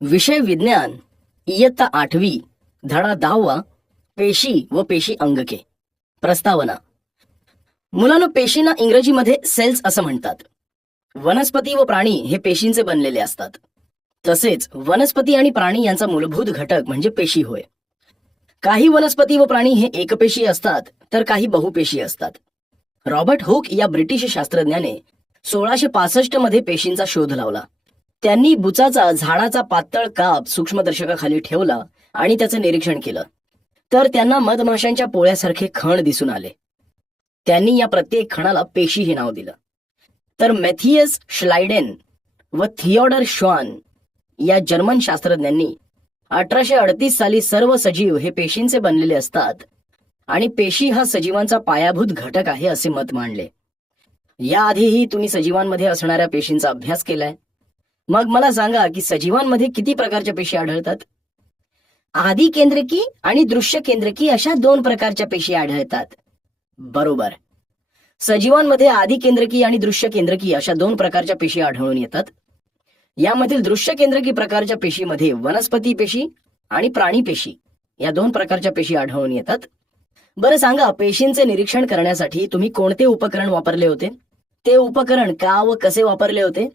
विषय विज्ञान, इयत्ता 8वी, धडा 10वा, पेशी व पेशी अंगके. प्रस्तावना. मुलांनो, पेशींना इंग्रजीमध्ये सेल्स असं म्हणतात. वनस्पती व प्राणी हे पेशींचे बनलेले असतात. तसेच वनस्पती आणि प्राणी यांचा मूलभूत घटक म्हणजे पेशी होय. काही वनस्पती व प्राणी हे एकपेशी असतात तर काही बहुपेशी असतात. रॉबर्ट हुक या ब्रिटिश शास्त्रज्ञाने 1665 मध्ये पेशींचा शोध लावला. त्यांनी बुचाचा झाडाचा पातळ काप सूक्ष्मदर्शकाखाली ठेवला आणि त्याचं निरीक्षण केलं, तर त्यांना मधमाशांच्या पोळ्यासारखे खण दिसून आले. त्यांनी या प्रत्येक खणाला पेशी हे नाव दिलं. तर मॅथियस श्लाइडेन व थिओडर श्वान या जर्मन शास्त्रज्ञांनी 1838 साली सर्व सजीव हे पेशींचे बनलेले असतात आणि पेशी हा सजीवांचा पायाभूत घटक आहे असे मत मांडले. याआधीही तुम्ही सजीवांमध्ये असणाऱ्या पेशींचा अभ्यास केलाय. मग मला सांगा की सजीवांमध्ये किती प्रकारच्या पेशी आढळतात? आदी केंद्रकी आणि दृश्य केंद्रकी अशा 2 प्रकारच्या पेशी आढळतात. बरोबर. सजीवांमध्ये आदी केंद्रकी आणि दृश्य केंद्रकी अशा 2 प्रकारच्या पेशी आढळून येतात. यामधील दृश्य केंद्रकी प्रकारच्या पेशीमध्ये वनस्पती पेशी आणि प्राणी पेशी या 2 प्रकारच्या पेशी आढळून येतात. बरं सांगा, पेशींचे निरीक्षण करण्यासाठी तुम्ही कोणते उपकरण वापरले होते? ते उपकरण का व कसे वापरले होते?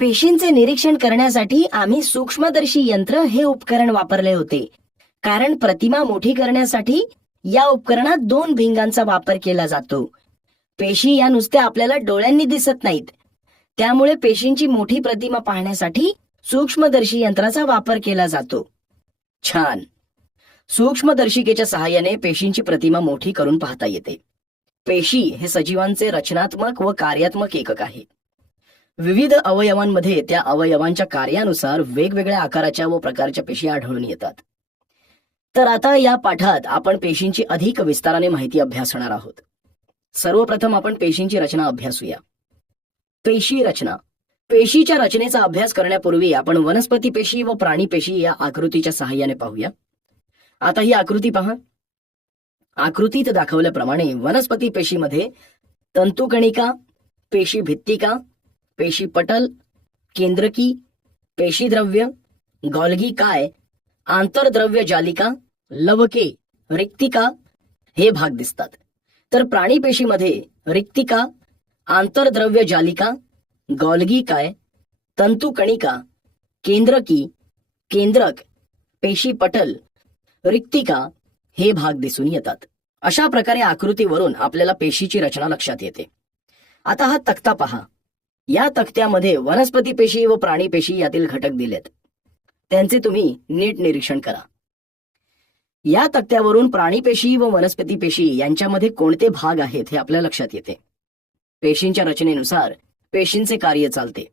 पेशींचे निरीक्षण करण्यासाठी आम्ही सूक्ष्मदर्शी यंत्र हे उपकरण वापरले होते. कारण प्रतिमा मोठी करण्यासाठी या उपकरणात 2 भिंगांचा वापर केला जातो. पेशी या नुसत्या आपल्याला डोळ्यांनी दिसत नाहीत, त्यामुळे पेशींची मोठी प्रतिमा पाहण्यासाठी सूक्ष्मदर्शी यंत्राचा वापर केला जातो. छान. सूक्ष्मदर्शिकेच्या सहाय्याने पेशींची प्रतिमा मोठी करून पाहता येते. पेशी हे सजीवांचे रचनात्मक व कार्यात्मक एकक आहे. विविध अवयवांमध्ये त्या अवयवांच्या कार्यानुसार वेगवेगळ्या आकाराच्या व प्रकारच्या पेशी आढळून येतात. तर आता या पाठात आपण पेशींची अधिक विस्ताराने माहिती अभ्यासणार आहोत. सर्वप्रथम आपण पेशींची रचना अभ्यासूया. पेशी रचना. पेशीच्या रचनेचा अभ्यास करण्यापूर्वी आपण वनस्पती पेशी व प्राणी पेशी या आकृतीच्या सहाय्याने पाहूया. आता ही आकृती पहा. आकृतीत दाखवल्याप्रमाणे वनस्पती पेशीमध्ये तंतुकणिका, पेशी भित्तिका, पेशी पटल, केंद्रकी, पेशीद्रव्य, गॉल्गी काय, आंतरद्रव्य जालिका, लवके, रिक्तिका हे भाग दिसतात. तर प्राणी पेशीमध्ये रिक्तिका, आंतरद्रव्य जालिका, गॉल्गी काय, तंतुकणिका, केंद्रकी, केंद्रक, पेशी पटल, रिक्तिका हे भाग दिसून येतात. अशा प्रकारे आकृतीवरून आपल्याला पेशीची रचना लक्षात येते. आता हा तक्ता पहा. या तक्त्यामध्ये वनस्पती पेशी व प्राणी पेशी यातील घटक दिलेत. त्यांचे तुम्ही नीट निरीक्षण करा. या तक्त्यावरून प्राणी पेशी व वनस्पती पेशी यांच्यामध्ये कोणते भाग आहेत हे आपल्या लक्षात येते. पेशींच्या रचनेनुसार पेशींचे कार्य चालते.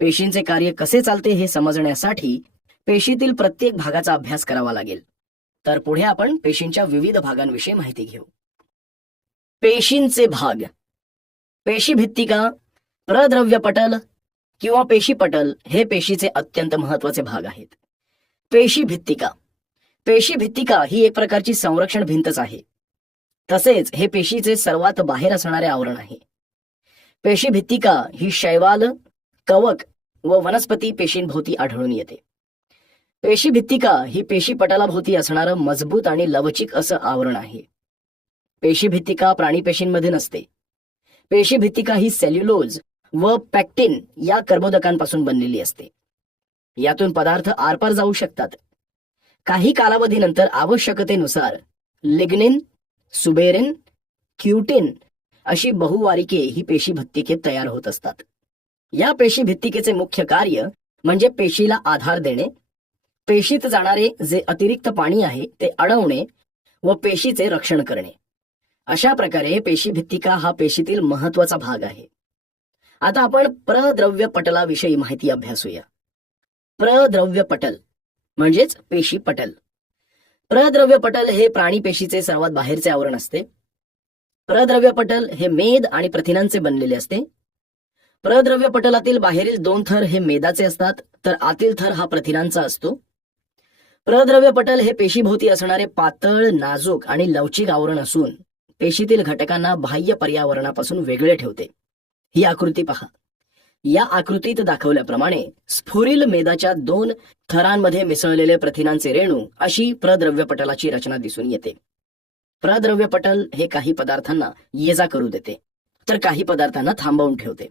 पेशींचे कार्य कसे चालते हे समजण्यासाठी पेशीतील प्रत्येक भागाचा अभ्यास करावा लागेल. तर पुढे आपण पेशींच्या विविध भागांविषयी माहिती घेऊ. पेशींचे भाग. पेशी भित्तिका, प्रद्रव्य पटल किंवा पेशी पटल हे पेशीचे अत्यंत महत्वाचे भाग आहेत. पेशी भित्तिका. पेशी भित्तिका ही एक प्रकारची संरक्षण भिंतच आहे. तसेच हे पेशीचे सर्वात बाहेर असणारे आवरण आहे. पेशी भित्तिका ही शैवाल, कवक व वनस्पती पेशींभोवती आढळून येते. पेशी भित्तिका ही पेशी पटलाभोवती असणारं मजबूत आणि लवचिक असं आवरण आहे. पेशी भित्तिका प्राणी पेशींमध्ये नसते. पेशी भित्तिका ही सेल्युलोज व पॅक्टिन या कर्बोदकांपासून बनलेली असते. यातून पदार्थ आरपार जाऊ शकतात. काही कालावधीनंतर आवश्यकतेनुसार लिग्निन, सुबेरिन, क्युटिन अशी बहुवारिके ही पेशी भित्तिकेत तयार होत असतात. या पेशी भित्तिकेचे मुख्य कार्य म्हणजे पेशीला आधार देणे, पेशीत जाणारे जे अतिरिक्त पाणी आहे ते अडवणे व पेशीचे रक्षण करणे. अशा प्रकारे पेशी भित्तिका हा पेशीतील महत्वाचा भाग आहे. आता आपण प्रद्रव्य पटलाविषयी माहिती अभ्यासूया. प्रद्रव्य पटल म्हणजेच पेशी पटल. प्रद्रव्य पटल हे प्राणी पेशीचे सर्वात बाहेरचे आवरण असते. प्रद्रव्य पटल हे मेद आणि प्रथिनांचे बनलेले असते. प्रद्रव्य पटलातील बाहेरील 2 थर हे मेदाचे असतात, तर आतील थर हा प्रथिनांचा असतो. प्रद्रव्य पटल हे पेशीभोवती असणारे पातळ, नाजूक आणि लवचिक आवरण असून पेशीतील घटकांना बाह्य पर्यावरणापासून वेगळे ठेवते. ही आकृती पहा. या आकृतीत दाखवल्याप्रमाणे स्फुरिल मेदाच्या 2 थरांमध्ये मिसळलेले प्रथिनांचे रेणू अशी प्रद्रव्य पटलाची रचना दिसून येते. प्रद्रव्य पटल हे काही पदार्थांना ये-जा करू देते तर काही पदार्थांना थांबवून ठेवते.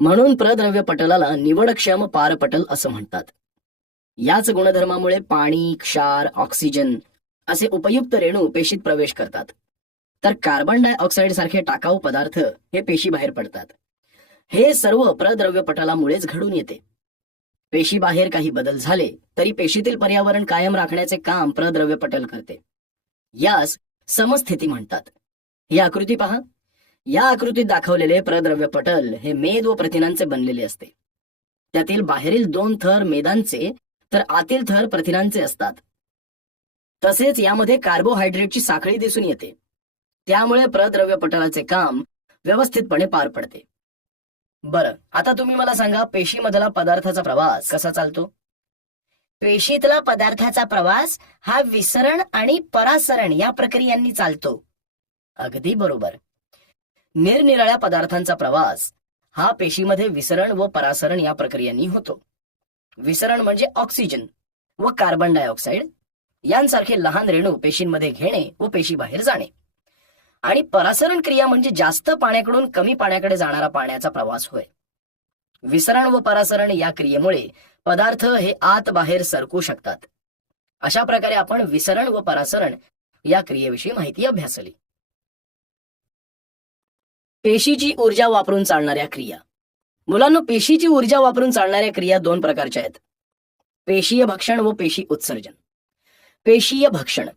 म्हणून प्रद्रव्य पटलाला निवडक्षम पारपटल असं म्हणतात. याच गुणधर्मामुळे पाणी, क्षार, ऑक्सिजन असे उपयुक्त रेणू पेशीत प्रवेश करतात, तर कार्बन डायऑक्साईड सारखे टाकाऊ पदार्थ हे पेशी बाहेर पडतात. हे सर्व प्रद्रव्य पटलामुळेच घडून येते. पेशी बाहेर काही बदल झाले तरी पेशीतील पर्यावरण कायम राखण्याचे काम प्रद्रव्य पटल करते. यास समस्थिती म्हणतात. ही आकृती पहा. या आकृतीत दाखवलेले प्रद्रव्य पटल हे मेद व प्रथिनांचे बनलेले असते. त्यातील बाहेरील 2 थर मेदांचे तर आतील थर प्रथिनांचे असतात. तसेच यामध्ये कार्बोहायड्रेटची साखळी दिसून येते. त्यामुळे प्रद्रव्य पटलाचे काम व्यवस्थितपणे पार पडते. बरं, आता तुम्ही मला सांगा, पेशीमधला पदार्थाचा प्रवास कसा चालतो? पेशीतला पदार्थाचा प्रवास हा विसरण आणि परासरण या प्रक्रियांनी चालतो. अगदी बरोबर. निरनिराळ्या पदार्थांचा प्रवास हा पेशीमध्ये विसरण व परासरण या प्रक्रियांनी होतो. विसरण म्हणजे ऑक्सिजन व कार्बन डायऑक्साईड यांसारखे लहान रेणू पेशींमध्ये घेणे व पेशी बाहेर जाणे. आणि परासरण क्रिया म्हणजे जास्त पाण्याकडून कमी पाण्याकडे जाणारा पाण्याचा प्रवास होय. विसरण व परासरण या क्रियेमुळे पदार्थ हे आत बाहेर सरकू शकतात. अशा प्रकारे आपण विसरण व परासरण या क्रियेविषयी माहिती अभ्यासली. पेशीची ऊर्जा वापरून चालणाऱ्या क्रिया. मुलांनो, पेशीची ऊर्जा वापरून चालणाऱ्या क्रिया 2 प्रकारच्या आहेत. पेशीय भक्षण व पेशी उत्सर्जन. पेशीय भक्षण.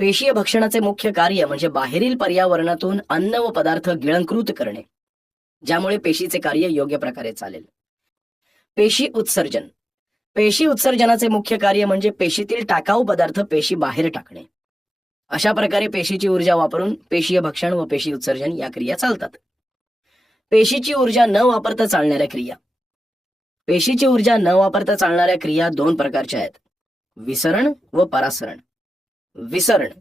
पेशीय भक्षणाचे मुख्य कार्य म्हणजे बाहेरील पर्यावरणातून अन्न व पदार्थ गिळंकृत करणे, ज्यामुळे पेशीचे कार्य योग्य प्रकारे चालेल. पेशी उत्सर्जन. पेशी उत्सर्जनाचे मुख्य कार्य म्हणजे पेशीतील टाकाऊ पदार्थ पेशी बाहेर टाकणे. अशा प्रकारे पेशीची ऊर्जा वापरून पेशीय भक्षण व पेशी उत्सर्जन या क्रिया चालतात. पेशीची ऊर्जा न वापरता चालणाऱ्या क्रिया. पेशीची ऊर्जा न वापरता चालणाऱ्या क्रिया 2 प्रकारच्या आहेत. विसरण व परासरण. विसरण.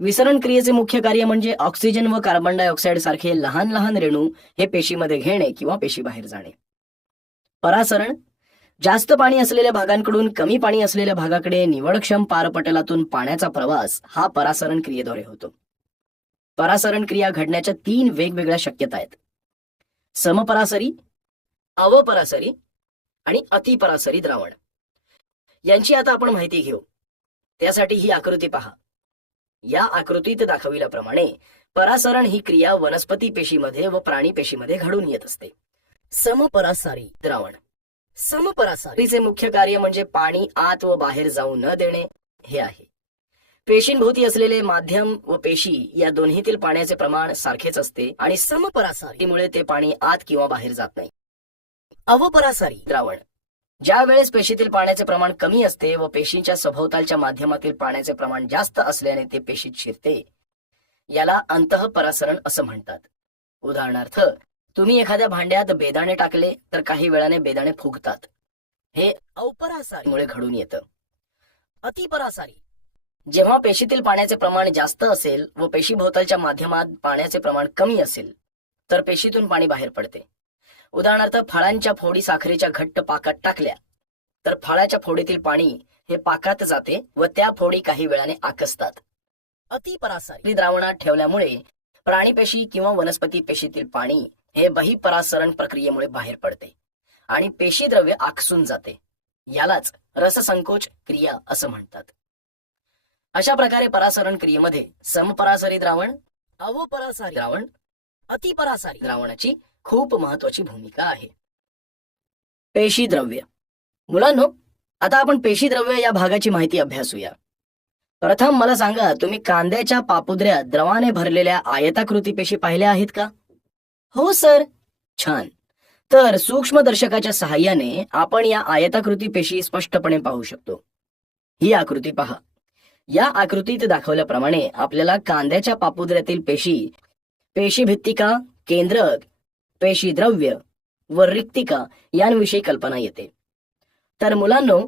विसरण क्रियेचे मुख्य कार्य म्हणजे ऑक्सिजन व कार्बन डायऑक्साईड सारखे लहान लहान रेणू हे पेशीमध्ये घेणे किंवा पेशी बाहेर जाणे. परासरण. जास्त पाणी असलेल्या भागांकडून कमी पाणी असलेल्या भागाकडे निवडक्षम पारपटलातून पाण्याचा प्रवास हा परासरण क्रियेद्वारे होतो. परासरण क्रिया घडण्याच्या 3 वेगवेगळ्या शक्यता आहेत. समपरासरी, अवपरासरी आणि अतिपरासरी द्रावण. यांची आता आपण माहिती घेऊ. त्यासाठी ही आकृती पहा. या आकृतीत दाखविल्याप्रमाणे परासरण ही क्रिया वनस्पती पेशीमध्ये व प्राणी पेशीमध्ये घडून येत असते. समपरासारी द्रावण. समपरासारीचे मुख्य कार्य म्हणजे पाणी आत व बाहेर जाऊ न देणे हे आहे. पेशींभोवती असलेले माध्यम व पेशी या दोन्हीतील पाण्याचे प्रमाण सारखेच असते आणि समपरासारीमुळे ते पाणी आत किंवा बाहेर जात नाही. अवपरासारी द्रावण. ज्या वेळेस पेशीतील पाण्याचे प्रमाण कमी असते व पेशींच्या सभोवतालच्या माध्यमातील पाण्याचे प्रमाण जास्त असल्याने ते पेशीत शिरते, याला अंतःपरासरण असं म्हणतात. उदाहरणार्थ, तुम्ही एखाद्या भांड्यात बेदाणे टाकले तर काही वेळाने बेदाणे फुगतात. हे अवपरासारीमुळे घडून येतं. अतिपरासारी. जेव्हा पेशीतील पाण्याचे प्रमाण जास्त असेल व पेशीभोवतालच्या माध्यमात पाण्याचे प्रमाण कमी असेल तर पेशीतून पाणी बाहेर पडते. उदाहरणार्थ, फळांच्या फोडी साखरेच्या घट्ट पाकात टाकल्या तर फळाच्या फोडीतील पाणी हे पाकात जाते व त्या फोडी काही वेळाने आकसतात. अतिपरासारी द्रावणात ठेवल्यामुळे प्राणीपेशी किंवा वनस्पती पेशीतील पाणी हे बहिपरासरण प्रक्रियेमुळे बाहेर पडते आणि पेशीद्रव्य आकसून जाते. यालाच रससंकोच क्रिया असं म्हणतात. अशा प्रकारे परासरण क्रियेमध्ये समपरासरी द्रावण, अवपरासरी द्रावण, अतिपरासरी द्रावणाची खूप महत्वाची भूमिका आहे. पेशीद्रव्य. मुलांनो, आता आपण पेशीद्रव्य या भागाची माहिती अभ्यासूया. प्रथम मला सांगा, तुम्ही कांद्याच्या पापुद्र्यात द्रवाने भरलेल्या आयताकृती पेशी पाहिल्या आहेत का? हो सर. छान. तर सूक्ष्मदर्शकाच्या सहाय्याने आपण या आयताकृती पेशी स्पष्टपणे पाहू शकतो. ही आकृती पहा. या आकृतीत दाखवल्याप्रमाणे आपल्याला कांद्याच्या पापुद्र्यातील पेशी, पेशीभित्तिका, केंद्रक, पेशीद्रव्य व रिक्तिका यांविषयी कल्पना येते. तर मुलांनो,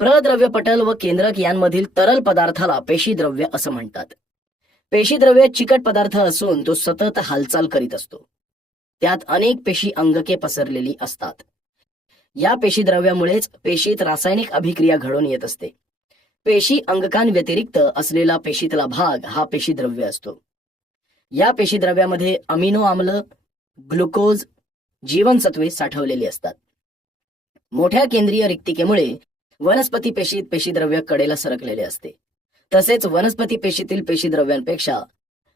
प्रद्रव्य पटल व केंद्रक यांमधील तरल पदार्थाला पेशीद्रव्य असं म्हणतात. पेशीद्रव्य चिकट पदार्थ असून तो सतत हालचाल करीत असतो. त्यात अनेक पेशी अंगके पसरलेली असतात. या पेशीद्रव्यामुळेच पेशीत रासायनिक अभिक्रिया घडून येत असते. पेशी अंगकांव्यतिरिक्त असलेला पेशीतला भाग हा पेशीद्रव्य असतो. या पेशीद्रव्यामध्ये अमिनो आम्ल, ग्लुकोज, जीवनसत्वे साठवलेली असतात. मोठ्या केंद्रीय रिक्तिकेमुळे वनस्पती पेशीत पेशीद्रव्य कडेला सरकलेले असते. तसेच वनस्पती पेशीतील पेशीद्रव्यांपेक्षा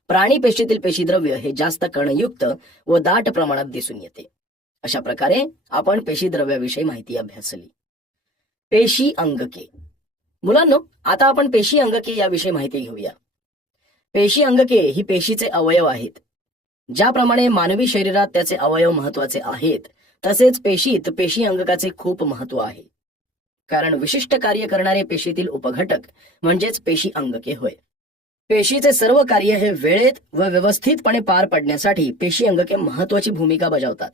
प्राणी पेशीतील पेशीद्रव्य हे जास्त कणयुक्त व दाट प्रमाणात दिसून येते. अशा प्रकारे आपण पेशीद्रव्याविषयी माहिती अभ्यासली. पेशी अंगके. मुलांनो, आता आपण पेशी अंगके याविषयी माहिती घेऊया. पेशी अंगके ही पेशीचे अवयव आहेत. ज्याप्रमाणे मानवी शरीरात त्याचे अवयव महत्वाचे आहेत, तसेच पेशीत पेशी अंगकाचे खूप महत्व आहे. कारण विशिष्ट कार्य करणारे पेशीतील उपघटक म्हणजेच पेशी अंगके होय. पेशीचे सर्व कार्य हे वेळेत व व्यवस्थितपणे पार पडण्यासाठी पेशी अंगके महत्वाची भूमिका बजावतात.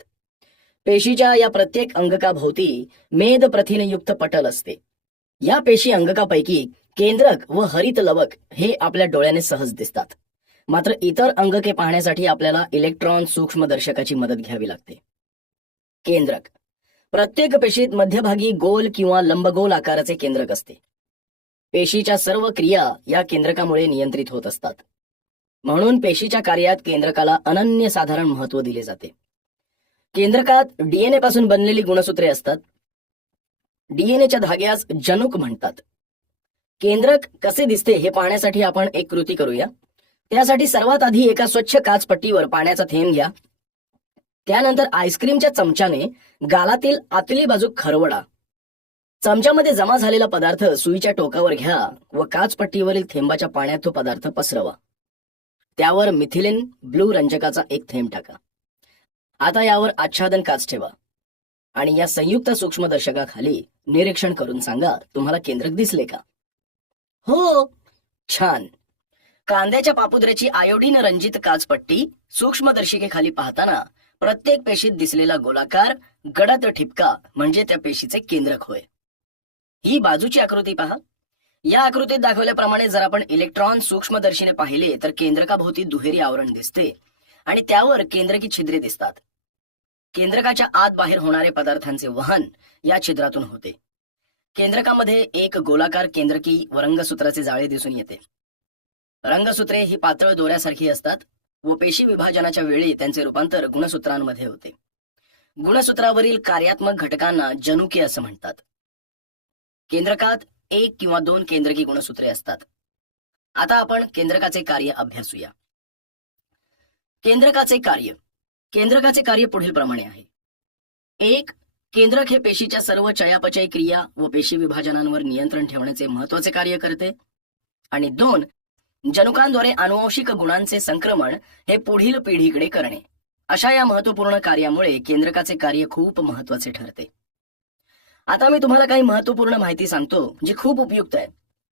पेशीच्या या प्रत्येक अंगकाभोवती मेद प्रथिनयुक्त पटल असते. या पेशी अंगकापैकी केंद्रक व हरित लवक हे आपल्या डोळ्याने सहज दिसतात. मात्र इतर अंगके पाहण्यासाठी आपल्याला इलेक्ट्रॉन सूक्ष्मदर्शकाची मदत घ्यावी लागते. केंद्रक. प्रत्येक पेशीत मध्यभागी गोल किंवा लंबगोल आकाराचे केंद्रक असते. पेशीच्या सर्व क्रिया या केंद्रकामुळे नियंत्रित होत असतात. म्हणून पेशीच्या कार्यात केंद्रकाला अनन्यसाधारण महत्व दिले जाते. केंद्रकात डीएनए पासून बनलेली गुणसूत्रे असतात. डीएनएच्या धाग्यास जनुक म्हणतात. केंद्रक कसे दिसते हे पाहण्यासाठी आपण एक कृती करूया. त्यासाठी सर्वात आधी एका स्वच्छ काचपट्टीवर पाण्याचा थेंब घ्या. त्यानंतर आईस्क्रीमच्या चमच्याने गालातील आतली बाजू खरवडा. चमच्यामध्ये जमा झालेला पदार्थ सुईच्या टोकावर घ्या व काचपट्टीवरील थेंबाच्या पाण्यात तो पदार्थ पसरवा. त्यावर मिथिलिन ब्लू रंजकाचा एक थेंब टाका. आता यावर आच्छादन काच ठेवा आणि या संयुक्त सूक्ष्मदर्शकाखाली निरीक्षण करून सांगा, तुम्हाला केंद्रक दिसले का? हो, छान. कांद्याच्या पापुद्र्याची आयोडीन रंजित काचपट्टी सूक्ष्मदर्शिकेखाली पाहताना प्रत्येक पेशीत दिसलेला गोलाकार गडद ठिपका म्हणजे त्या पेशीचे केंद्रक होय. ही बाजूची आकृती पहा. या आकृतीत दाखवल्याप्रमाणे जर आपण इलेक्ट्रॉन सूक्ष्मदर्शीने पाहिले तर केंद्रकाभोवती दुहेरी आवरण दिसते आणि त्यावर केंद्रकी छिद्रे दिसतात. केंद्रकाच्या आत बाहेर होणारे पदार्थांचे वहन या छिद्रातून होते. केंद्रकामध्ये एक गोलाकार केंद्रकी व रंगसूत्राचे जाळे दिसून येते. रंगसूत्रे ही पातळ दोऱ्यासारखी असतात व पेशी विभाजनाच्या वेळी त्यांचे रूपांतर गुणसूत्रांमध्ये होते. गुणसूत्रावरील कार्यात्मक घटकांना जनुके असं म्हणतात. केंद्रकात 1 किंवा 2 केंद्रकी गुणसूत्रे असतात. आता आपण केंद्रकाचे कार्य अभ्यासूया. केंद्रकाचे कार्य. केंद्रकाचे कार्य पुढील प्रमाणे आहे. 1. केंद्रक हे पेशीच्या सर्व चयापचय क्रिया व पेशी विभाजनांवर नियंत्रण ठेवण्याचे महत्वाचे कार्य करते. आणि 2. जनुकांद्वारे आनुवंशिक गुणांचे संक्रमण हे पुढील पिढीकडे करणे. अशा या महत्वपूर्ण कार्यामुळे केंद्रकाचे कार्य खूप महत्वाचे ठरते. आता मी तुम्हाला काही महत्वपूर्ण माहिती सांगतो जी खूप उपयुक्त आहे.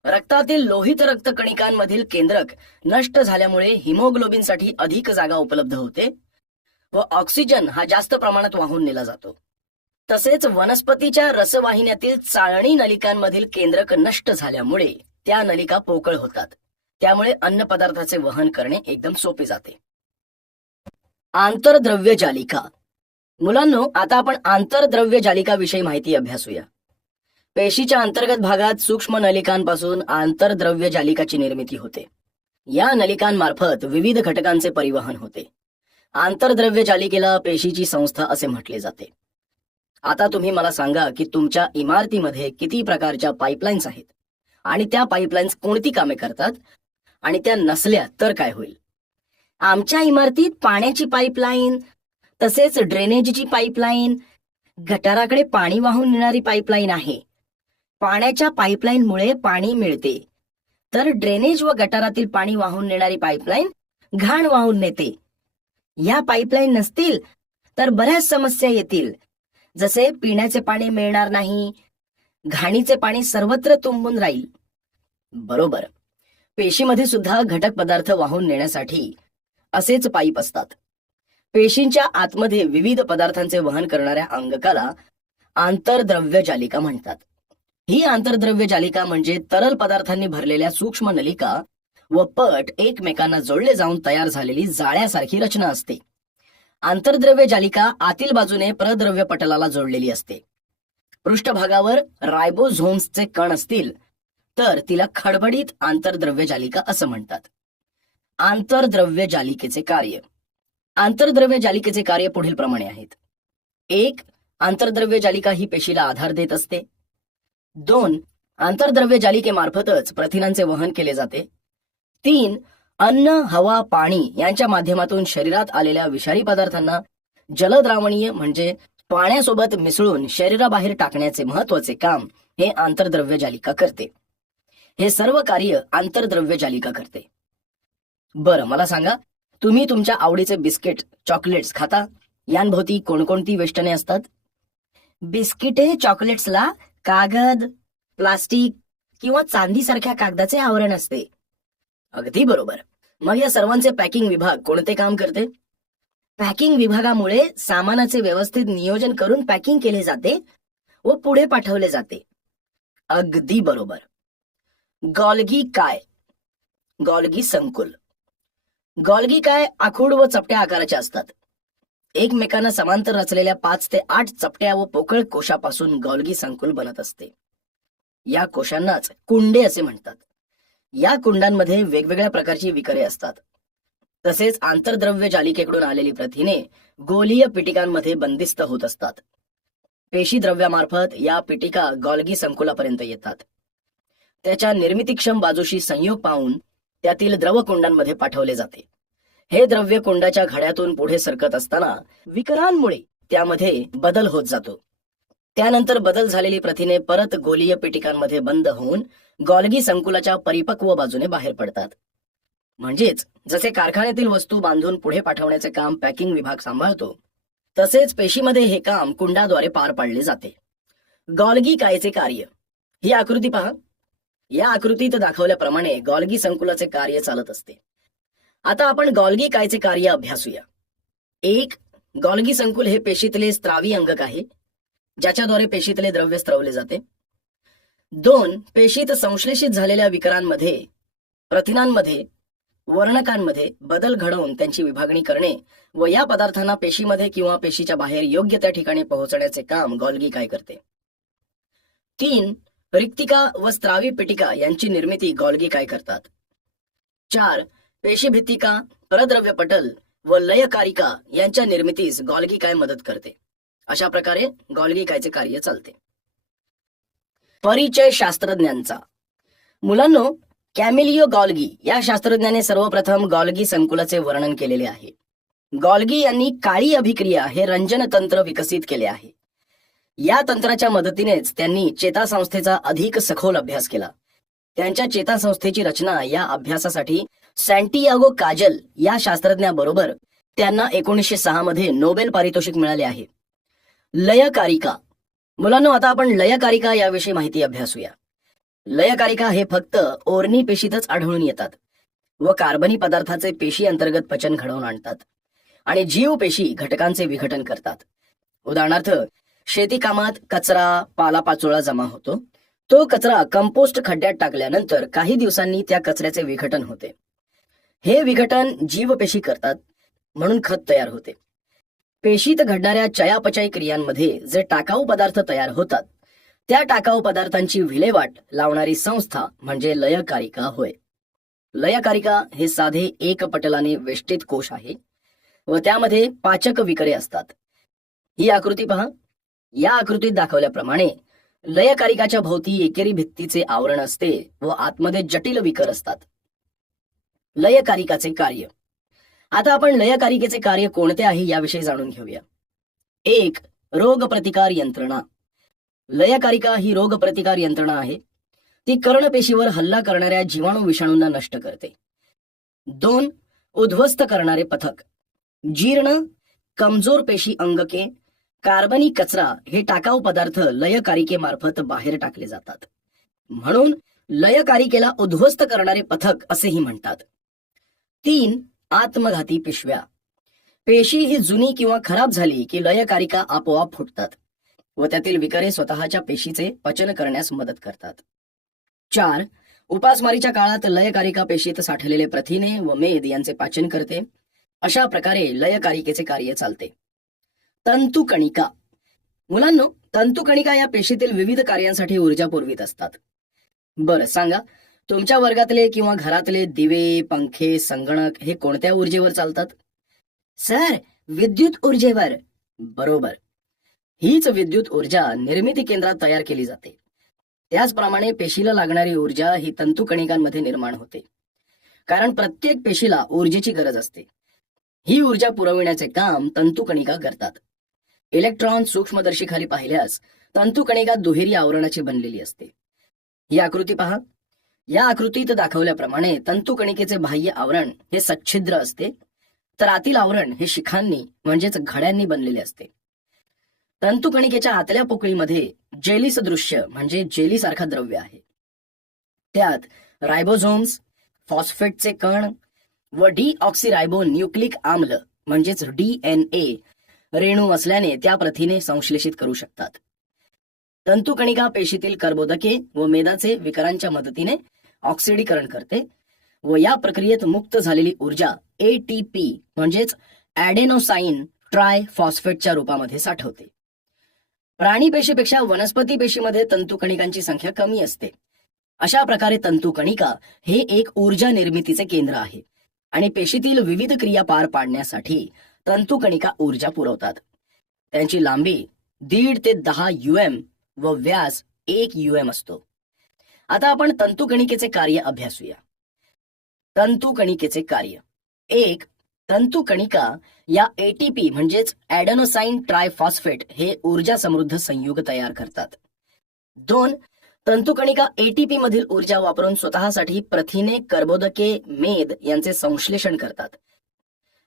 रक्तातील लोहित रक्तकणिकांमधील केंद्रक नष्ट झाल्यामुळे हिमोग्लोबिनसाठी अधिक जागा उपलब्ध होते व ऑक्सिजन हा जास्त प्रमाणात वाहून नेला जातो. तसेच वनस्पतीच्या रसवाहिन्यातील चाळणी नलिकांमधील केंद्रक नष्ट झाल्यामुळे त्या नलिका पोकळ होतात. त्यामुळे अन्न पदार्थाचे वहन करणे एकदम सोपे जाते. आंतरद्रव्य जालिका. मुलांनो, आता आपण आंतरद्रव्य जालिकाविषयी माहिती अभ्यासूया. पेशीच्या अंतर्गत भागात सूक्ष्म नलिकांपासून आंतरद्रव्य जालिकाची निर्मिती होते. या नलिकांमार्फत विविध घटकांचे परिवहन होते. आंतरद्रव्य जालिकेला पेशीची संस्था असे म्हटले जाते. आता तुम्ही मला सांगा की तुमच्या इमारतीमध्ये किती प्रकारच्या पाईपलाईन्स आहेत आणि त्या पाईपलाईन्स कोणती कामे करतात आणि त्या नसल्या तर काय होईल? आमच्या इमारतीत पाण्याची पाईपलाईन, तसेच ड्रेनेजची पाईपलाईन, गटाराकडे पाणी वाहून नेणारी पाईपलाईन आहे. पाण्याच्या पाईपलाईनमुळे पाणी मिळते, तर ड्रेनेज व गटारातील पाणी वाहून नेणारी पाईपलाईन घाण वाहून नेते. या पाईपलाईन नसतील तर बऱ्याच समस्या येतील, जसे पिण्याचे पाणी मिळणार नाही, घाणीचे पाणी सर्वत्र तुंबून राहील. बरोबर. पेशीमध्ये सुद्धा घटक पदार्थ वाहून नेण्यासाठी असेच पाईप असतात. पेशींच्या आतमध्ये विविध पदार्थांचे वहन करणाऱ्या अंगकाला आंतरद्रव्य जालिका म्हणतात. ही आंतरद्रव्य जालिका म्हणजे तरल पदार्थांनी भरलेल्या सूक्ष्म नलिका व पट एकमेकांना जोडले जाऊन तयार झालेली जाळ्यासारखी रचना असते. आंतरद्रव्य जालिका आतील बाजूने प्रद्रव्य पटलाला जोडलेली असते. पृष्ठभागावर रायबोझोम्सचे कण असतील तर तिला खडबडीत आंतरद्रव्य जालिका असं म्हणतात. आंतरद्रव्य जालिकेचे कार्य. आंतरद्रव्य जालिकेचे कार्य पुढील प्रमाणे आहेत. 1. आंतरद्रव्य जालिका ही पेशीला आधार देत असते. 2. आंतरद्रव्य जालिकेमार्फतच प्रथिनांचे वहन केले जाते. 3. अन्न, हवा, पाणी यांच्या माध्यमातून शरीरात आलेल्या विषारी पदार्थांना जलद्रावणीय म्हणजे पाण्यासोबत मिसळून शरीराबाहेर टाकण्याचे महत्वाचे काम हे आंतरद्रव्य जालिका करते. हे सर्व कार्य आंतरद्रव्य जालिका करते. बरं, मला सांगा, तुम्ही तुमच्या आवडीचे बिस्किट, चॉकलेट्स खाता. यांभोवती कोणकोणती वेष्टने असतात? बिस्किटे, चॉकलेट्सला कागद, प्लास्टिक किंवा चांदीसारख्या कागदाचे आवरण असते. अगदी बरोबर. मग या सर्वांचे पॅकिंग विभाग कोणते काम करते? पॅकिंग विभागामुळे सामानाचे व्यवस्थित नियोजन करून पॅकिंग केले जाते व पुढे पाठवले जाते. अगदी बरोबर. गॉल्गी काय? गॉल्गी संकुल. गॉल्गी काय आखूड व चपट्या आकाराच्या असतात. एकमेकांना समांतर रचलेल्या 5 ते 8 चपट्या व पोकळ कोशापासून गॉल्गी संकुल बनत असते. या कोशांनाच कुंडे असे म्हणतात. या कुंडांमध्ये वेगवेगळ्या प्रकारची विकरे असतात. तसेच आंतरद्रव्य जालिकेकडून आलेली प्रथिने गोलीय पिटिकांमध्ये बंदिस्त होत असतात. पेशी द्रव्यामार्फत या पिटिका गॉल्गी संकुलापर्यंत येतात. त्याच्या निर्मितीक्षम बाजूशी संयोग पाहून त्यातील द्रव कुंडांमध्ये पाठवले जाते. हे द्रव्य कुंडाच्या घड्यातून पुढे सरकत असताना विकरांमुळे त्यामध्ये बदल होत जातो. त्यानंतर बदल झालेली प्रथिने परत गोलीय पिटिकांमध्ये बंद होऊन गॉल्गी संकुलाच्या परिपक्व बाजूने बाहेर पडतात. म्हणजेच जसे कारखान्यातील वस्तू बांधून पुढे पाठवण्याचे काम पॅकिंग विभाग सांभाळतो, तसेच पेशीमध्ये हे काम कुंडाद्वारे पार पाडले जाते. गॉल्गी कायचे कार्य. ही आकृती पहा. या आकृतीत दाखवल्याप्रमाणे गॉल्गी संकुलाचे कार्य चालत असते. आता आपण गॉल्गी कायचे कार्य अभ्यासूया. 1. गॉल्गी संकुल हे पेशीतले स्त्रावी अंगक आहे, ज्याच्याद्वारे पेशीतले द्रव्य स्त्रवले जाते. 2. पेशीत संश्लेषित झालेल्या विकरांमध्ये, प्रथिनांमध्ये, वर्णकांमध्ये बदल घडवून त्यांची विभागणी करणे व या पदार्थांना पेशीमध्ये किंवा पेशीच्या बाहेर योग्य त्या ठिकाणी पोहोचण्याचे काम गॉल्गी काय करते. 3. रिक्तिका व स्त्रावी पिटिका यांची निर्मिती गॉल्गी काय करतात. 4. पेशी भित्तिका, प्रद्रव्य पटल व लयकारिका यांच्या निर्मितीस गॉल्गी काय मदत करते. अशा प्रकारे गॉल्गी कायचे कार्य चालते. परिचय शास्त्रज्ञांचा. मुलांनो, कॅमिलिओ गॉल्गी या शास्त्रज्ञाने सर्वप्रथम गॉल्गी संकुलाचे वर्णन केलेले आहे. गॉल्गी यांनी काळी अभिक्रिया हे रंजन तंत्र विकसित केले आहे. या तंत्राच्या मदतीनेच त्यांनी चेतासंस्थेचा अधिक सखोल अभ्यास केला. त्यांच्या चेतासंस्थेची रचना या अभ्यासासाठी सॅन्टियागो काजल या शास्त्रज्ञाबरोबर त्यांना 1906 मध्ये नोबेल पारितोषिक मिळाले आहे. लयकारिका. मुलांनो, आता आपण लयकारिका याविषयी माहिती अभ्यासूया. लयकारिका हे फक्त ओरणी पेशीतच आढळून येतात व कार्बनी पदार्थाचे पेशी अंतर्गत पचन घडवून आणतात आणि जीव पेशी घटकांचे विघटन करतात. उदाहरणार्थ, शेती कामात कचरा, पालापाचोळा जमा होतो. तो कचरा कंपोस्ट खड्ड्यात टाकल्यानंतर काही दिवसांनी त्या कचऱ्याचे विघटन होते. हे विघटन जीवपेशी करतात, म्हणून खत तयार होते. पेशीत घडणाऱ्या चयापचय क्रियांमध्ये जे टाकाऊ पदार्थ तयार होतात, त्या टाकाऊ पदार्थांची विल्हेवाट लावणारी संस्था म्हणजे लयकारिका होय. लयकारिका हे साधे एक पटलाने वेष्टित कोश आहे व त्यामध्ये पाचक विकरे असतात. ही आकृती पहा. या आकृतीत दाखवल्याप्रमाणे लयकारिकाच्या भोवती एकेरी भित्तीचे आवरण असते व आतमध्ये जटिल विकर असतात. लयकारिकाचे कार्य. आता आपण लयकारिकेचे कार्य कोणते आहे याविषयी जाणून घेऊया. 1. रोगप्रतिकार यंत्रणा. लयकारिका ही रोगप्रतिकार यंत्रणा आहे. ती कर्णपेशीवर हल्ला करणाऱ्या जीवाणू विषाणूंना नष्ट करते. 2. उद्ध्वस्त करणारे पथक. जीर्ण, कमजोर पेशी अंगके, कार्बनी कचरा हे टाकाऊ पदार्थ लयकारिकेमार्फत बाहेर टाकले जातात, म्हणून लयकारिकेला उद्ध्वस्त करणारे पथक असेही म्हणतात. 3. आत्मघाती पिशव्या. पेशी ही जुनी किंवा खराब झाली की लयकारिका आपोआप फुटतात व त्यातील विकरे स्वतःच्या पेशीचे पचन करण्यास मदत करतात. 4. उपासमारीच्या काळात लयकारिका पेशीत साठलेले प्रथिने व मेद यांचे पाचन करते अशा प्रकारे लयकारिकेचे कार्य चालते. तंतुकणिका. मुलांनो, तंतुकणिका या पेशीतील विविध कार्यांसाठी ऊर्जा पुरवित असतात. बरं सांगा, तुमच्या वर्गातले किंवा घरातले दिवे, पंखे, संगणक हे कोणत्या ऊर्जेवर चालतात? सर, विद्युत ऊर्जेवर. बरोबर. हीच विद्युत ऊर्जा निर्मिती केंद्रात तयार केली जाते. त्याचप्रमाणे पेशीला लागणारी ऊर्जा ही तंतुकणिकांमध्ये निर्माण होते, कारण प्रत्येक पेशीला ऊर्जेची गरज असते. ही ऊर्जा पुरविण्याचे काम तंतुकणिका करतात. इलेक्ट्रॉन सूक्ष्मदर्शीखाली पाहिल्यास तंतुकणिका दुहेरी आवरणाची बनलेली असते. ही आकृती पहा. या आकृतीत दाखवल्याप्रमाणे तंतुकणिकेचे बाह्य आवरण हे सच्छिद्र असते, तर आतील आवरण हे शिखांनी म्हणजेच घड्यांनी बनलेले असते. तंतुकणिकेच्या आतल्या पोकळीमध्ये जेली सदृश्य म्हणजे जेली सारखा द्रव्य आहे. त्यात रायबोझोम्स, फॉस्फेटचे कण व डीऑक्सिरायबो न्यूक्लिक आम्ल म्हणजेच DNA रेणू असल्याने त्या प्रथिने संश्लेषित करू शकतात. तंतुकणिका पेशीतील कर्बोदके व मेदाचे विकरांच्या मदतीने ऑक्सिडीकरण करते व या प्रक्रियेत मुक्त झालेली ऊर्जा ATP म्हणजेच ॲडेनोसाइन ट्राय फॉस्फेटच्या रूपामध्ये साठवते. प्राणी पेशीपेक्षा वनस्पती पेशीमध्ये तंतुकणिकांची संख्या कमी असते. अशा प्रकारे तंतुकणिका हे एक ऊर्जा निर्मितीचे केंद्र आहे आणि पेशीतील विविध क्रिया पार पाडण्यासाठी तंतुकणिका ऊर्जा पुरवतात. त्यांची लांबी 1.5 ते 10 UM व व्यास 1 UM असतो. आता आपण तंतुकणिकेचे कार्य अभ्यासूया. तंतुकणिकेचे कार्य. 1. तंतुकणिका या ATP म्हणजेच ॲडेनोसाइन ट्रायफॉस्फेट हे ऊर्जा समृद्ध संयुग तयार करतात. 2. तंतुकणिका ATP मधील ऊर्जा वापरून स्वतःसाठी प्रथिने, कर्बोदके, मेद यांचे संश्लेषण करतात.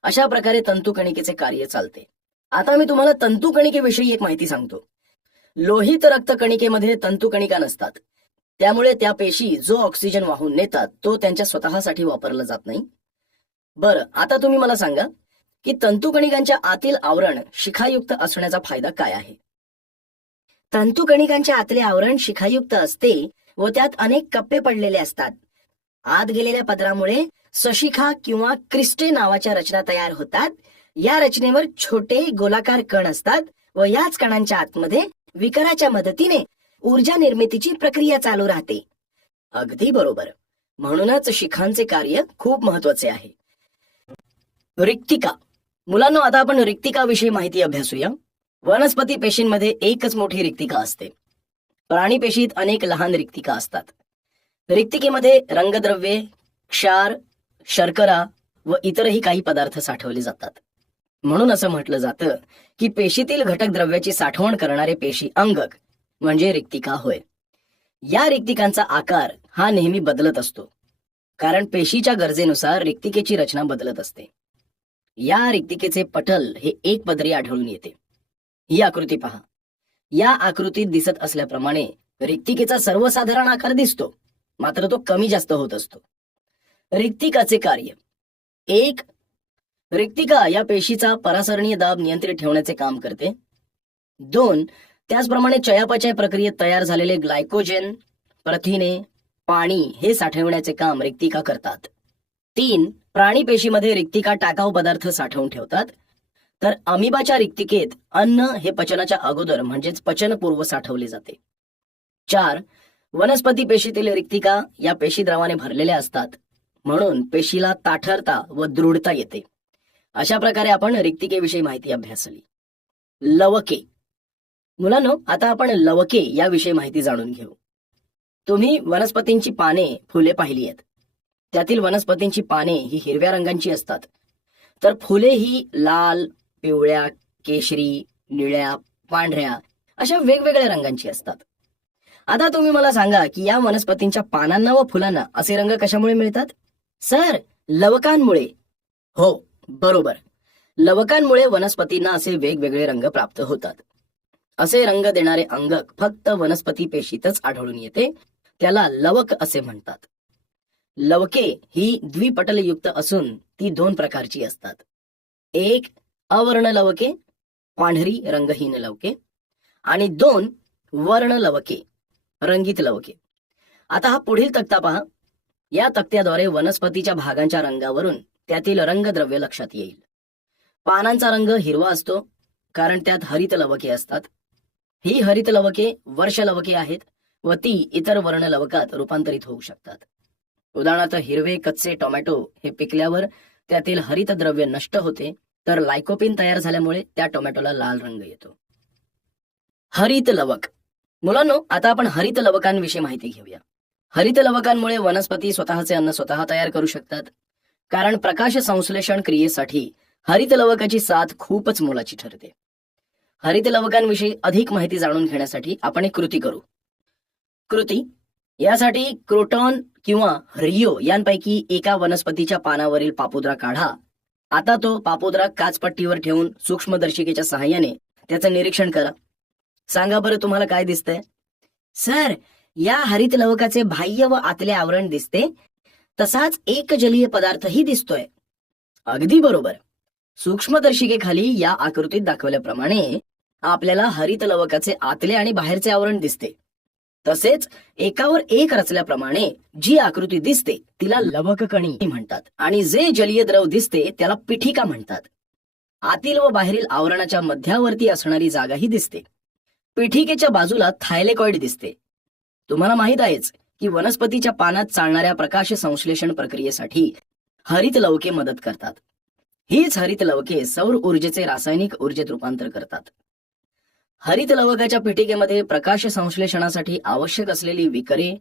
अशा प्रकारे तंतुकणिकेचे कार्य चालते. आता मी तुम्हाला तंतुकणिकेविषयी एक माहिती सांगतो. लोहित रक्तकणिकेमध्ये तंतुकणिका नसतात, त्यामुळे त्या पेशी जो ऑक्सिजन वाहून नेतात तो त्यांच्या स्वतःसाठी वापरला जात नाही. बरं, आता तुम्ही मला सांगा की तंतुकणिकांच्या आतील आवरण शिखायुक्त असण्याचा फायदा काय आहे? तंतुकणिकांच्या आतले आवरण शिखायुक्त असते व त्यात अनेक कप्पे पडलेले असतात. आत गेलेल्या पदरामुळे सशिखा किंवा क्रिस्टे नावाच्या रचना तयार होतात. या रचनेवर छोटे गोलाकार कण असतात व याच कणांच्या आतमध्ये विकराच्या मदतीने ऊर्जा निर्मितीची प्रक्रिया चालू राहते. अगदी बरोबर. म्हणूनच शिखांचे कार्य खूप महत्वाचे आहे. रिक्तिका. मुलांनो, आता आपण रिक्तिकाविषयी माहिती अभ्यासूया. वनस्पती पेशींमध्ये एकच मोठी रिक्तिका असते. प्राणी पेशीत अनेक लहान रिक्तिका असतात. रिक्तिकेमध्ये रंगद्रव्ये, क्षार, शर्करा व इतरही काही पदार्थ साठवले जातात. म्हणून असं म्हटलं जातं की पेशीतील घटक द्रव्याची साठवण करणारे पेशी अंगक म्हणजे रिक्तिका होय. या रिक्तिकांचा आकार हा नेहमी बदलत असतो, कारण पेशीच्या गरजेनुसार रिक्तिकेची रचना बदलत असते. या रिक्तिकेचे पटल हे एक पदरी आढळून येते. ही आकृती पहा. या आकृतीत दिसत असल्याप्रमाणे रिक्तिकेचा सर्वसाधारण आकार दिसतो, मात्र तो कमी जास्त होत असतो. रिक्तिकाचे कार्य. 1. रिक्तिका या पेशीचा परासरणीय दाब नियंत्रित ठेवण्याचे काम करते. 2. त्याचप्रमाणे चयापचय प्रक्रियेत तयार झालेले ग्लायकोजेन, प्रथिने, पाणी हे साठवण्याचे काम रिक्तिका करतात. 3. प्राणी पेशीमध्ये रिक्तिका टाकाऊ पदार्थ साठवून ठेवतात, तर अमिबाच्या रिक्तिकेत अन्न हे पचनाच्या अगोदर म्हणजेच पचनपूर्व साठवले जाते. 4. वनस्पती पेशीतील रिक्तिका या पेशीद्रवाने भरलेल्या असतात, म्हणून पेशीला ताठरता व दृढता येते. अशा प्रकारे आपण रिक्तिकेविषयी माहिती अभ्यासली. लवके. मुलांनो, आता आपण लवके याविषयी माहिती जाणून घेऊ. तुम्ही वनस्पतींची पाने, फुले पाहिली आहेत. त्यातील वनस्पतींची पाने ही हिरव्या रंगांची असतात, तर फुले ही लाल, पिवळ्या, केशरी, निळ्या, पांढऱ्या अशा वेगवेगळ्या रंगांची असतात. आता तुम्ही मला सांगा की या वनस्पतींच्या पानांना व फुलांना असे रंग कशामुळे मिळतात? सर, लवकांमुळे. हो, बरोबर. लवकांमुळे वनस्पतींना असे वेगवेगळे रंग प्राप्त होतात. असे रंग देणारे अंगक फक्त वनस्पती पेशीतच आढळून येते. त्याला लवक असे म्हणतात. लवके ही द्विपटलयुक्त असून ती 2 प्रकारची असतात. 1. अवर्ण लवके, पांढरी रंगहीन लवके, आणि 2. वर्ण लवके, रंगीत लवके. आता हा पुढील तक्ता पहा. या तक्त्याद्वारे वनस्पतीच्या भागांच्या रंगावरून त्यातील रंगद्रव्य लक्षात येईल. पानांचा रंग हिरवा असतो कारण त्यात हरित लवके असतात. ही हरित लवके वर्ष लवके आहेत व ती इतर वर्ण लवकात रूपांतरित होऊ शकतात. उदाहरणार्थ हिरवे कच्चे टोमॅटो हे पिकल्यावर त्यातील हरित द्रव्य नष्ट होते, तर लायकोपिन तयार झाल्यामुळे त्या टोमॅटोला लाल रंग येतो. हरित लवक. मुलांनो, आता आपण हरित लवकांविषयी माहिती घेऊया. हरित लवकांमुळे वनस्पती स्वतःचे अन्न स्वतः तयार करू शकतात, कारण प्रकाश संश्लेषण क्रियेसाठी हरित लवकाची साथ खूपच मोलाची ठरते. हरित लवकांविषयी अधिक माहिती जाणून घेण्यासाठी आपण एक कृती करू. कृती यासाठी क्रोटॉन किंवा रियो यांपैकी एका वनस्पतीच्या पानावरील पापुद्रा काढा. आता तो पापुद्रा काचपट्टीवर ठेवून सूक्ष्मदर्शिकेच्या सहाय्याने त्याचं निरीक्षण करा. सांगा बरं, तुम्हाला काय दिसतंय? सर, या हरित लवकाचे बाह्य व आतले आवरण दिसते, तसाच एक जलीय पदार्थही दिसतोय. अगदी बरोबर. सूक्ष्मदर्शिकेखाली या आकृतीत दाखवल्याप्रमाणे आपल्याला हरित लवकाचे आतले आणि बाहेरचे आवरण दिसते. तसेच एकावर एक रचल्याप्रमाणे जी आकृती दिसते तिला लवककणी म्हणतात आणि जे जलीय द्रव दिसते त्याला पिठिका म्हणतात. आतील व बाहेरील आवरणाच्या मध्यावरती असणारी जागाही दिसते. पिठिकेच्या बाजूला थायलेकॉइड दिसते. तुम्हाला माहित आहेच की वनस्पतीच्या पानात चालणाऱ्या प्रकाश संश्लेषण प्रक्रियेसाठी हरित लवके मदत करतात. हीच हरित लवके सौर ऊर्जेचे रासायनिक ऊर्जेत रूपांतर करतात. हरित लवकाच्या पिटिकेमध्ये प्रकाश संश्लेषणासाठी आवश्यक असलेली विकरे,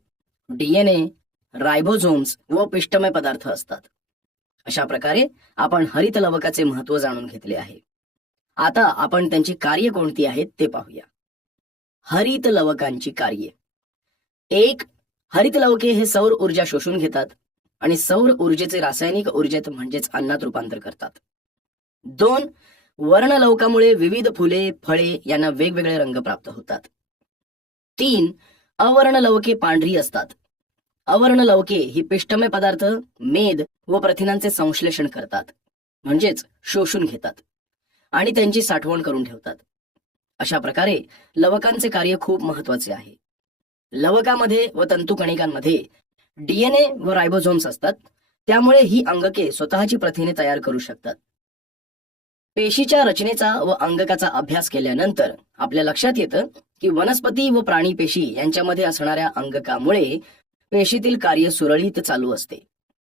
डीएनए, रायबोझोम्स व पिष्टमय पदार्थ असतात. अशा प्रकारे आपण हरित लवकाचे महत्व जाणून घेतले आहे. आता आपण त्यांची कार्य कोणती आहेत ते पाहूया. हरित लवकांची कार्ये. 1. हरित लवके हे सौर ऊर्जा शोषून घेतात आणि सौर ऊर्जेचे रासायनिक ऊर्जेत म्हणजेच अन्नात रूपांतर करतात. 2. वर्णलवकामुळे विविध फुले, फळे यांना वेगवेगळे रंग प्राप्त होतात. 3. अवर्णलवके पांढरी असतात. अवर्णलवके ही पिष्टमय पदार्थ, मेद व प्रथिनांचे संश्लेषण करतात, म्हणजेच शोषून घेतात आणि त्यांची साठवण करून ठेवतात. अशा प्रकारे लवकांचे कार्य खूप महत्वाचे आहे. लवकामध्ये व तंतुकणिकांमध्ये डीएनए व रायबोझोम्स असतात, त्यामुळे ही अंगके स्वतःची प्रथिने तयार करू शकतात. पेशीच्या रचनेचा व अंगकाचा अभ्यास केल्यानंतर आपल्या लक्षात येतं की वनस्पती व प्राणी पेशी यांच्यामध्ये असणाऱ्या अंगकामुळे पेशीतील कार्य सुरळीत चालू असते.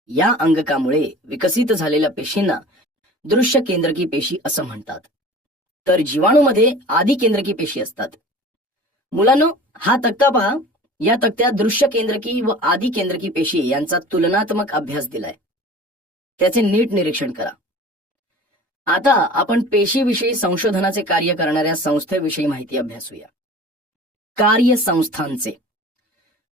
या अंगकामुळे विकसित झालेल्या पेशींना दृश्य केंद्रकी पेशी असं म्हणतात. तर जीवाणूमध्ये आदी केंद्रकी पेशी असतात. मुलांनो, हा तक्ता पहा. या तक्त्यात दृश्य केंद्रकी व आदी केंद्रकी पेशी यांचा तुलनात्मक अभ्यास दिलाय. त्याचे नीट निरीक्षण करा. आता आपण पेशीविषयी संशोधनाचे कार्य करणाऱ्या संस्थेविषयी माहिती अभ्यासूया. कार्य संस्थांचे.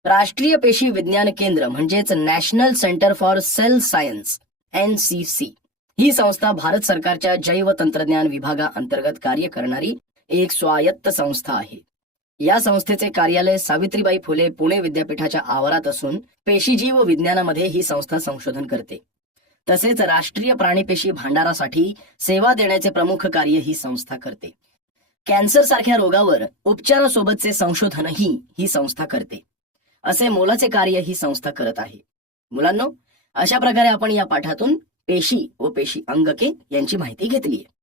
राष्ट्रीय पेशी विज्ञान केंद्र म्हणजेच national centre for cell science NCC ही संस्था भारत सरकारच्या जैव तंत्रज्ञान विभागाअंतर्गत कार्य करणारी एक स्वायत्त संस्था आहे. या संस्थेचे कार्यालय सावित्रीबाई फुले पुणे विद्यापीठाच्या आवारात असून पेशीजीव विज्ञानामध्ये ही संस्था संशोधन करते. तसेच राष्ट्रीय प्राणीपेशी भांडारासाठी सेवा देण्याचे प्रमुख कार्य ही संस्था करते. कॅन्सर सारख्या रोगावर उपचारासोबतचे संशोधनही ही संस्था करते. असे मोलाचे कार्य ही संस्था करत आहे. मुलांनो, अशा प्रकारे आपण या पाठातून पेशी व पेशी अंगके यांची माहिती घेतली आहे.